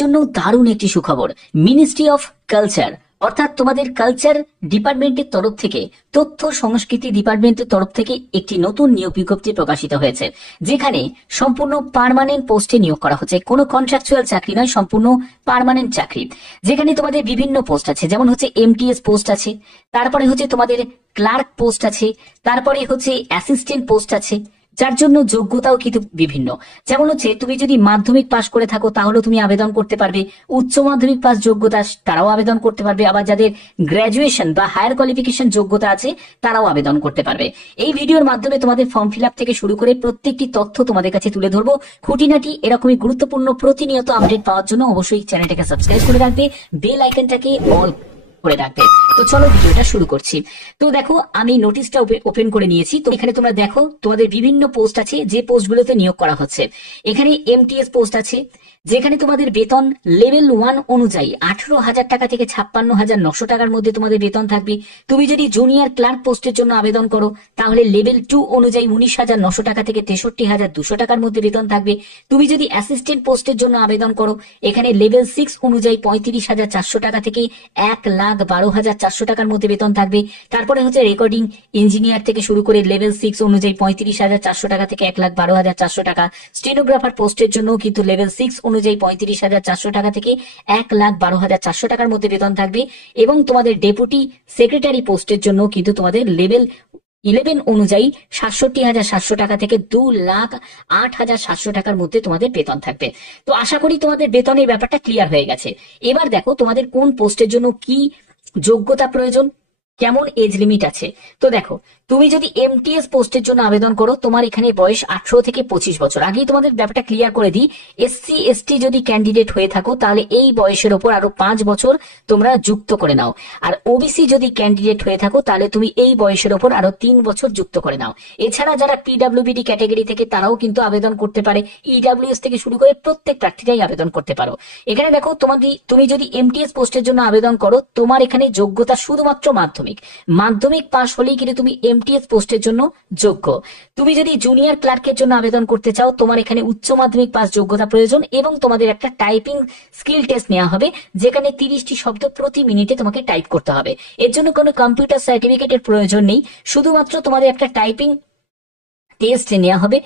জন্য দারুণ একটি সুখবর। মিনিস্ট্রি অফ কালচার অর্থাৎ তোমাদের কালচার ডিপার্টমেন্টের তরফ থেকে, তথ্য সংস্কৃতি ডিপার্টমেন্টের তরফ থেকে একটি নতুন নিয়োগ বিজ্ঞপ্তি প্রকাশিত হয়েছে, যেখানে সম্পূর্ণ পার্মানেন্ট পোস্টে নিয়োগ করা হচ্ছে। কোনো কন্ট্রাকচুয়াল চাকরি নয়, সম্পূর্ণ পার্মানেন্ট চাকরি, যেখানে তোমাদের বিভিন্ন পোস্ট আছে। যেমন হচ্ছে এমটিএস পোস্ট আছে, তারপরে হচ্ছে তোমাদের ক্লার্ক পোস্ট আছে, তারপরে হচ্ছে অ্যাসিস্ট্যান্ট পোস্ট আছে, যার জন্য যোগ্যতাও কিন্তু বিভিন্ন। যেমন হচ্ছে তুমি যদি মাধ্যমিক পাশ করে থাকো তাহলেও তুমি আবেদন করতে পারবে, উচ্চ মাধ্যমিক পাস যোগ্যতা তারাও আবেদন করতে পারবে, আবার যাদের গ্র্যাজুয়েশন বা হায়ার কোয়ালিফিকেশন যোগ্যতা আছে তারাও আবেদন করতে পারবে। এই ভিডিওর মাধ্যমে তোমাদের ফর্ম ফিল আপ থেকে শুরু করে প্রত্যেকটি তথ্য তোমাদের কাছে তুলে ধরবো। খুঁটিনাটি এরকমই গুরুত্বপূর্ণ প্রতিনিয়ত আপডেট পাওয়ার জন্য অবশ্যই চ্যানেলটাকে সাবস্ক্রাইব করে রাখবে, বেল আইকনটাকে অল করে রাখবে। তো চলো ভিডিওটা শুরু করছি। তো দেখো আমি নোটিশটা ওপেন করে নিয়েছি। তো এখানে তোমরা দেখো তোমাদের বিভিন্ন পোস্ট আছে, যে পোস্টগুলোতে নিয়োগ করা হচ্ছে। এখানে এমটিএস পোস্ট আছে, যেখানে তোমাদের বেতন লেভেল 1 অনুযায়ী 18,000 টাকা থেকে 56,900 টাকার মধ্যে তোমাদের বেতন থাকবে। তুমি যদি জুনিয়র ক্লার্ক পোস্টের জন্য আবেদন করো তাহলে লেভেল 2 অনুযায়ী 19,900 টাকা থেকে 63,200 টাকার মধ্যে বেতন থাকবে। তুমি যদি অ্যাসিস্ট্যান্ট পোস্টের জন্য আবেদন করো এখানে লেভেল 6 অনুযায়ী 35,400 টাকা থেকে 1,12,400 টাকার মধ্যে বেতন থাকবে। তারপরে হচ্ছে রেকর্ডিং ইঞ্জিনিয়ার থেকে শুরু করে লেভেল 6 অনুযায়ী 35,400 টাকা থেকে 1,12,400 টাকা। স্টেনোগ্রাফার পোস্টের জন্য কিন্তু লেভেল 6 অনুযায়ী 35,400 টাকা থেকে 1,12,400 টাকার মধ্যে বেতন থাকবে। এবং তোমাদের ডেপুটি সেক্রেটারি পোস্টের জন্য কিন্তু তোমাদের লেভেল 11 অনুযায়ী 67,700 টাকা থেকে 2,08,700 টাকার মধ্যে তোমাদের বেতন থাকবে। তো আশা করি তোমাদের বেতনের ব্যাপারটা ক্লিয়ার হয়ে গেছে। এবার দেখো তোমাদের কোন পোস্টের জন্য কি যোগ্যতা প্রয়োজন, কেমন এজ লিমিট আছে। তো দেখো তুমি যদি এমটিএস পোস্টের জন্য আবেদন করো তোমার এখানে বয়স 18 থেকে 25 বছর। আগেই তোমাদের ব্যাপারটা ক্লিয়ার করে দিই, এসসি এসটি যদি ক্যান্ডিডেট হয়ে থাকো তাহলে এই বয়সের ওপর আরো 5 বছর তোমরা যুক্ত করে নাও, আর ওবিসি যদি ক্যান্ডিডেট হয়ে থাকো তাহলে তুমি এই বয়সের ওপর আরো 3 বছর যুক্ত করে নাও। এছাড়া যারা পিডব্লিউবিডি ক্যাটাগরি থেকে তারাও কিন্তু আবেদন করতে পারে, ইডব্লিউএস থেকে শুরু করে প্রত্যেক প্রার্থীরাই আবেদন করতে পারো। এখানে দেখো তুমি যদি এমটিএস পোস্টের জন্য আবেদন করো তোমার এখানে যোগ্যতা শুধুমাত্র মাধ্যমিক পাস হলেই কিন্তু তুমি এমটিএস পোস্টের জন্য যোগ্য। তুমি যদি জুনিয়র ক্লার্কের জন্য আবেদন করতে চাও তোমার এখানে উচ্চ মাধ্যমিক পাস যোগ্যতা প্রয়োজন, এবং তোমাদের একটা টাইপিং স্কিল টেস্ট নেওয়া হবে, যেখানে 30টি শব্দ প্রতি মিনিটে তোমাকে টাইপ করতে হবে। এর জন্য কোনো কম্পিউটার সার্টিফিকেটের প্রয়োজন নেই, শুধুমাত্র তোমাদের একটা টাইপিং টেস্ট নেওয়া হবে।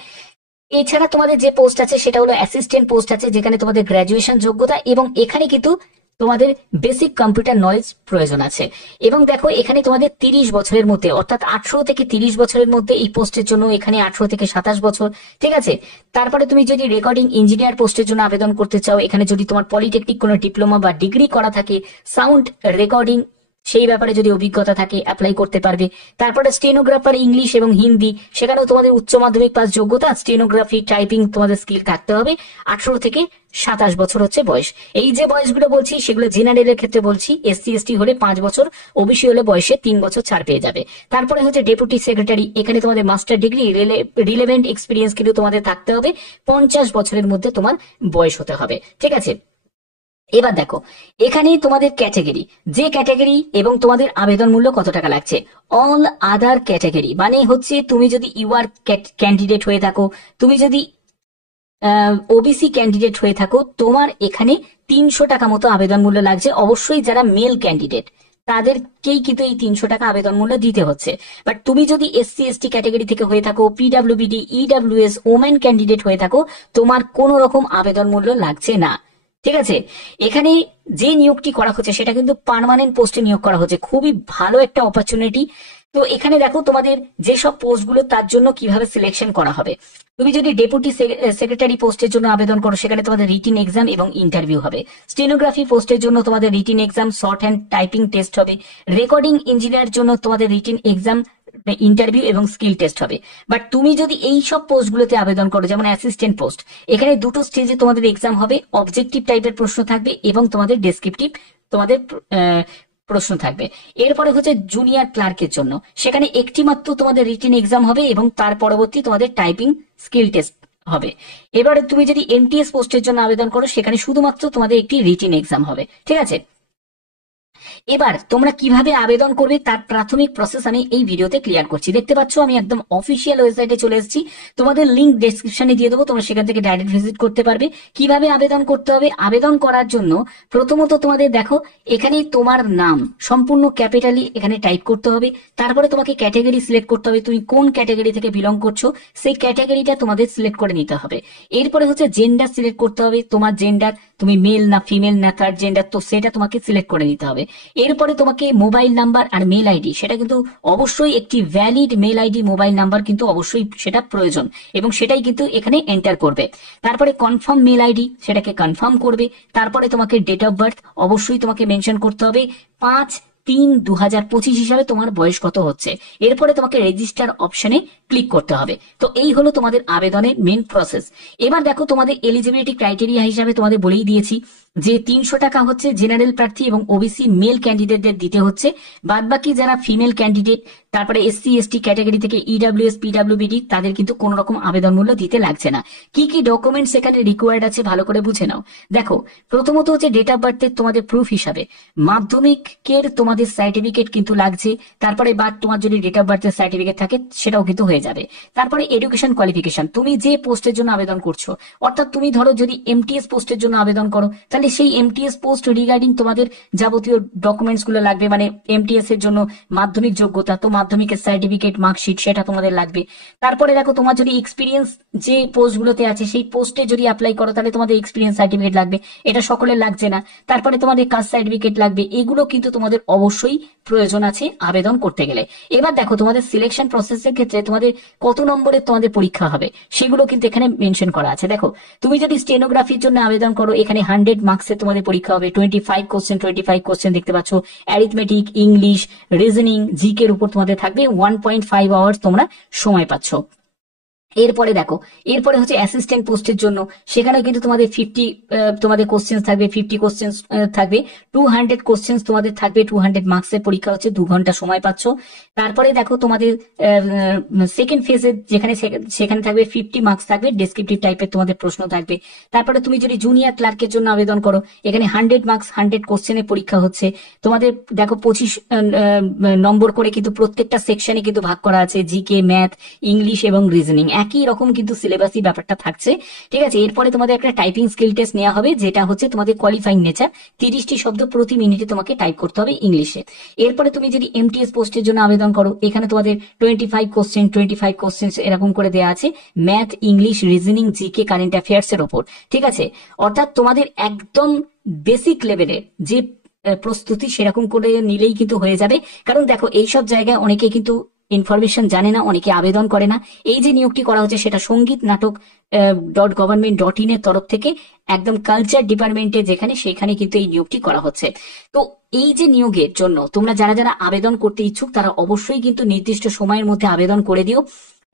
এছাড়া তোমাদের যে পোস্ট আছে সেটা হলো অ্যাসিস্ট্যান্ট পোস্ট আছে, যেখানে তোমাদের গ্র্যাজুয়েশন যোগ্যতা এবং এখানে কিন্তু তোমাদের বেসিক কম্পিউটার নলেজ প্রয়োজন আছে। এবং দেখো এখানে তোমাদের 30 বছরের মধ্যে অর্থাৎ 18 থেকে 30 বছরের মধ্যে এই পোস্টের জন্য এখানে 18 থেকে 27 বছর, ঠিক আছে। তারপরে তুমি যদি রেকর্ডিং ইঞ্জিনিয়ার পোস্টের জন্য আবেদন করতে চাও এখানে যদি তোমার পলিটেকনিক কোনো ডিপ্লোমা বা ডিগ্রি করা থাকে, সাউন্ড রেকর্ডিং সেই ব্যাপারে যদি অভিজ্ঞতা থাকে অ্যাপ্লাই করতে পারবে। তারপরে স্টেনোগ্রাফার ইংলিশ এবং হিন্দি, সেখানেও তোমাদের উচ্চ মাধ্যমিক পাস যোগ্যতা, স্টেনোগ্রাফি টাইপিং তোমাদের স্কিল থাকতে হবে। 18 থেকে 27 বছর হচ্ছে বয়স। এই যে বয়সগুলো বলছি সেগুলো জেনারেলের ক্ষেত্রে বলছি, এসসি এসটি হলে 5 বছর, ওবিসি হলে বয়সে 3 বছর ছাড় পেয়ে যাবে। তারপরে হচ্ছে ডেপুটি সেক্রেটারি, এখানে তোমাদের মাস্টার ডিগ্রি রিলেভেন্ট এক্সপিরিয়েন্স কিন্তু তোমাদের থাকতে হবে, 50 বছরের মধ্যে তোমার বয়স হতে হবে, ঠিক আছে। এবার দেখো এখানে তোমাদের ক্যাটাগরি, যে ক্যাটাগরি এবং তোমাদের আবেদন মূল্য কত টাকা লাগছে। অল আদার ক্যাটাগরি মানে হচ্ছে তুমি যদি ইউআর ক্যান্ডিডেট হয়ে থাকো, তুমি যদি ওবিসি ক্যান্ডিডেট হয়ে থাকো তোমার এখানে 300 টাকা মতো আবেদন মূল্য লাগছে। অবশ্যই যারা মেল ক্যান্ডিডেট তাদেরকেই কিন্তু এই 300 টাকা আবেদন মূল্য দিতে হচ্ছে। বাট তুমি যদি এসসি এসটি ক্যাটাগরি থেকে হয়ে থাকো, পিডব্লিউবিডি, ইডব্লিউএস, ওমেন ক্যান্ডিডেট হয়ে থাকো তোমার কোনো রকম আবেদন মূল্য লাগছে না, ঠিক আছে। এখানে যে নিয়োগটি করা হচ্ছে সেটা কিন্তু পার্মানেন্ট পোস্টে নিয়োগ করা হচ্ছে, খুবই ভালো একটা অপরচুনিটি। তো এখানে দেখো তোমাদের যেসব পোস্টগুলো তার জন্য কিভাবে সিলেকশন করা হবে। তুমি যদি ডেপুটি সেক্রেটারি পোস্টের জন্য আবেদন করো সেখানে তোমাদের রিটিন এক্সাম এবং ইন্টারভিউ হবে। স্টেনোগ্রাফি পোস্টের জন্য তোমাদের written exam, short hand typing test হবে। রেকর্ডিং ইঞ্জিনিয়ার জন্য তোমাদের রিটিন এক্সাম, ইন্টারভিউ এবং স্কিল টেস্ট হবে। বাট তুমি যদি এই সব পোস্টগুলোতে আবেদন করো যেমন অ্যাসিস্ট্যান্ট পোস্ট, এখানে দুটো স্টেজে তোমাদের এক্সাম হবে, অবজেক্টিভ টাইপের প্রশ্ন থাকবে এবং তোমাদের ডেসক্রিপটিভ তোমাদের প্রশ্ন থাকবে। এরপরে হচ্ছে জুনিয়র ক্লার্কের জন্য, সেখানে একটি মাত্র তোমাদের রিটিন এক্সাম হবে এবং তার পরবর্তী তোমাদের টাইপিং স্কিল টেস্ট হবে। এবারে তুমি যদি এমটিএস পোস্টের জন্য আবেদন করো সেখানে শুধুমাত্র তোমাদের একটি রিটিন এক্সাম হবে, ঠিক আছে। এবার তোমরা কিভাবে আবেদন করবে তার প্রাথমিক প্রসেস আমি এই ভিডিওতে ক্লিয়ার করছি। দেখতে পাচ্ছ আমি একদম অফিসিয়াল ওয়েবসাইটে চলে এসেছি, তোমাদের লিংক ডেসক্রিপশনে দিয়ে দেবো, তোমরা সেখান থেকে ডাইরেক্ট ভিজিট করতে পারবে। কিভাবে আবেদন করতে হবে? আবেদন করার জন্য প্রথমত তোমাদের দেখো এখানে তোমার নাম সম্পূর্ণ ক্যাপিটালি এখানে টাইপ করতে হবে। তারপরে তোমাকে ক্যাটাগরি সিলেক্ট করতে হবে, তুমি কোন ক্যাটাগরি থেকে বিলং করছো সেই ক্যাটাগরিটা তোমাদের সিলেক্ট করে নিতে হবে। এরপরে হচ্ছে জেন্ডার সিলেক্ট করতে হবে, তোমার জেন্ডার তুমি মেল না ফিমেল না থার্ড জেন্ডার, তো সেটা তোমাকে সিলেক্ট করে নিতে হবে। এরপরে তোমাকে মোবাইল নাম্বার আর মেল আইডি, সেটা কিন্তু অবশ্যই একটি valid mail ID mobile number কিন্তু অবশ্যই সেটা প্রয়োজন এবং সেটাই কিন্তু এখানে এন্টার করবে। তারপরে কনফার্ম মেল আইডি, সেটাকে কনফার্ম করবে। তারপরে তোমাকে ডেট অফ বার্থ অবশ্যই তোমাকে মেনশন করতে হবে, 5/3/2025 হিসাবে তোমার বয়স কত হচ্ছে। এরপরে তোমাকে রেজিস্টার অপশনে ক্লিক করতে হবে। তো এই হলো তোমাদের আবেদনের মেন প্রসেস। এবার দেখো তোমাদের এলিজিবিলিটি ক্রাইটেরিয়া হিসাবে তোমাদের বলেই দিয়েছি যে 300 টাকা হচ্ছে জেনারেল প্রার্থী এবং ওবিসি মেল ক্যান্ডিডেটদের দিতে হচ্ছে। বাদ বাকি যারা ফিমেল ক্যান্ডিডেট, তারপরে এসসি এসটি ক্যাটাগরি থেকে ইডব্লিউএস পিডব্লিউবিডি, তাদের কিন্তু কোনো রকম আবেদন মূল্য দিতে লাগছে না। কি কি ডকুমেন্টস এখানে রিকোয়ার্ড আছে ভালো করে বুঝে নাও। দেখো প্রথমত হচ্ছে ডেট অফ বার্থের তোমাদের প্রুফ হিসাবে মাধ্যমিকের তোমাদের সার্টিফিকেট কিন্তু লাগছে। তারপরে বা তোমার যদি ডেট অফ বার্থের সার্টিফিকেট থাকে সেটাও কিন্তু হয়ে যাবে। তারপরে এডুকেশন কোয়ালিফিকেশন, তুমি যে পোস্টের জন্য আবেদন করছো, অর্থাৎ তুমি ধরো যদি এমটিএস পোস্টের জন্য আবেদন করো তাহলে সেই এমটিএস পোস্ট রিগার্ডিং তোমাদের যাবতীয় ডকুমেন্টস গুলো লাগবে, মানে এমটিএস এর জন্য মাধ্যমিক যোগ্যতা, তো মাধ্যমিকের সার্টিফিকেট মার্কশিট সেটা তোমাদের লাগবে। তারপরে দেখো তোমার যদি এক্সপিরিয়েন্স যে পোস্ট গুলোতে আছে সেই পোস্টে যদি অ্যাপ্লাই করো তাহলে তোমাদের এক্সপিরিয়েন্স সার্টিফিকেট লাগবে, এটা সকলের লাগছে না। তারপরে তোমাদের কাস্ট সার্টিফিকেট লাগবে, এগুলো কিন্তু তোমাদের অবশ্যই প্রয়োজন আছে আবেদন করতে গেলে। এবার দেখো তোমাদের সিলেকশন প্রসেসের ক্ষেত্রে তোমাদের কত নম্বরের তোমাদের পরীক্ষা হবে সেগুলো কিন্তু এখানে মেনশন করা আছে। দেখো তুমি যদি স্টেনোগ্রাফির জন্য আবেদন করো এখানে 100 মার্কসের তোমাদের পরীক্ষা হবে, 25 কোশ্চেন দেখতে পাচ্ছ। অ্যারিথমেটিক, ইংলিশ, রিজনিং, জিকে এর উপর তোমাদের থাকবে 1.5 আওয়ার্স তোমরা সময় পাচ্ছ। এরপরে দেখো এরপরে হচ্ছে অ্যাসিস্ট্যান্ট পোস্টের জন্য, সেখানে কিন্তু তোমাদের 50 তোমাদের কোশ্চেন থাকবে, 50 কোশ্চেন থাকবে, 200 কোশ্চেন তোমাদের থাকবে, 200 মার্কসের পরীক্ষা হচ্ছে, 2 ঘন্টা সময় পাচ্ছ। তারপরে দেখো তোমাদের সেকেন্ড ফেজে সেখানে থাকবে 50 মার্কস থাকবে, ডেসক্রিপটিভ টাইপের তোমাদের প্রশ্ন থাকবে। তারপরে তুমি যদি জুনিয়র ক্লার্কের জন্য আবেদন করো এখানে 100 মার্কস 100 কোশ্চেনের পরীক্ষা হচ্ছে তোমাদের। দেখো 25 নম্বর করে কিন্তু প্রত্যেকটা সেকশনে কিন্তু ভাগ করা আছে, জিকে, ম্যাথ, ইংলিশ এবং রিজনিং, একই রকম কিন্তু সিলেবাসই ব্যাপারটা থাকছে। ঠিক আছে, এরপরে তোমাদের একটা টাইপিং স্কিল টেস্ট নেওয়া হবে, যেটা হচ্ছে তোমাদের কোয়ালিফাইং নেচার, 30টি শব্দ প্রতি মিনিটে তোমাকে টাইপ করতে হবে ইংলিশে। এরপরে তুমি যদি এমটিএস পোস্টের জন্য আবেদন করো এখানে তোমাদের 25 কোশ্চেন এরকম করে দেওয়া আছে, math, English, reasoning, GK, current affairs এর ওপর। ঠিক আছে, অর্থাৎ তোমাদের একদম বেসিক লেভেলের যে প্রস্তুতি সেরকম করে নিলেই কিন্তু হয়ে যাবে। কারণ দেখো এইসব জায়গায় অনেকে কিন্তু ইনফরমেশন জানে না, অনেকে আবেদন করে না। এই যে নিয়োগটি করা হচ্ছে সেটা সঙ্গীত নাটক .gov.in এর তরফ থেকে একদম কালচার ডিপার্টমেন্টে যেখানে সেখানে কিন্তু এই নিয়োগটি করা হচ্ছে। তো এই যে নিয়োগের জন্য তোমরা যারা যারা আবেদন করতে ইচ্ছুক তারা অবশ্যই কিন্তু নির্দিষ্ট সময়ের মধ্যে আবেদন করে দিও।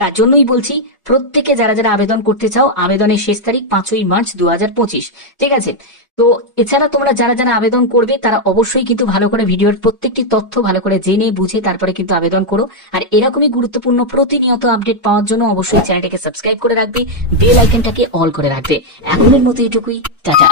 তার জন্যই বলছি প্রত্যেকে যারা যারা আবেদন করতে চাও আবেদনের শেষ তারিখ 5ই মার্চ 2025। ঠিক আছে, তো এছাড়া তোমরা যারা যারা আবেদন করবে তারা অবশ্যই কিন্তু ভালো করে ভিডিওর প্রত্যেকটি তথ্য ভালো করে জেনে বুঝে তারপরে কিন্তু আবেদন করো। আর এরকমই গুরুত্বপূর্ণ প্রতিনিয়ত আপডেট পাওয়ার জন্য অবশ্যই চ্যানেলটাকে সাবস্ক্রাইব করে রাখবে, বেল আইকনটাকে অল করে রাখবে। এখনের মতো এটুকুই, টাটা।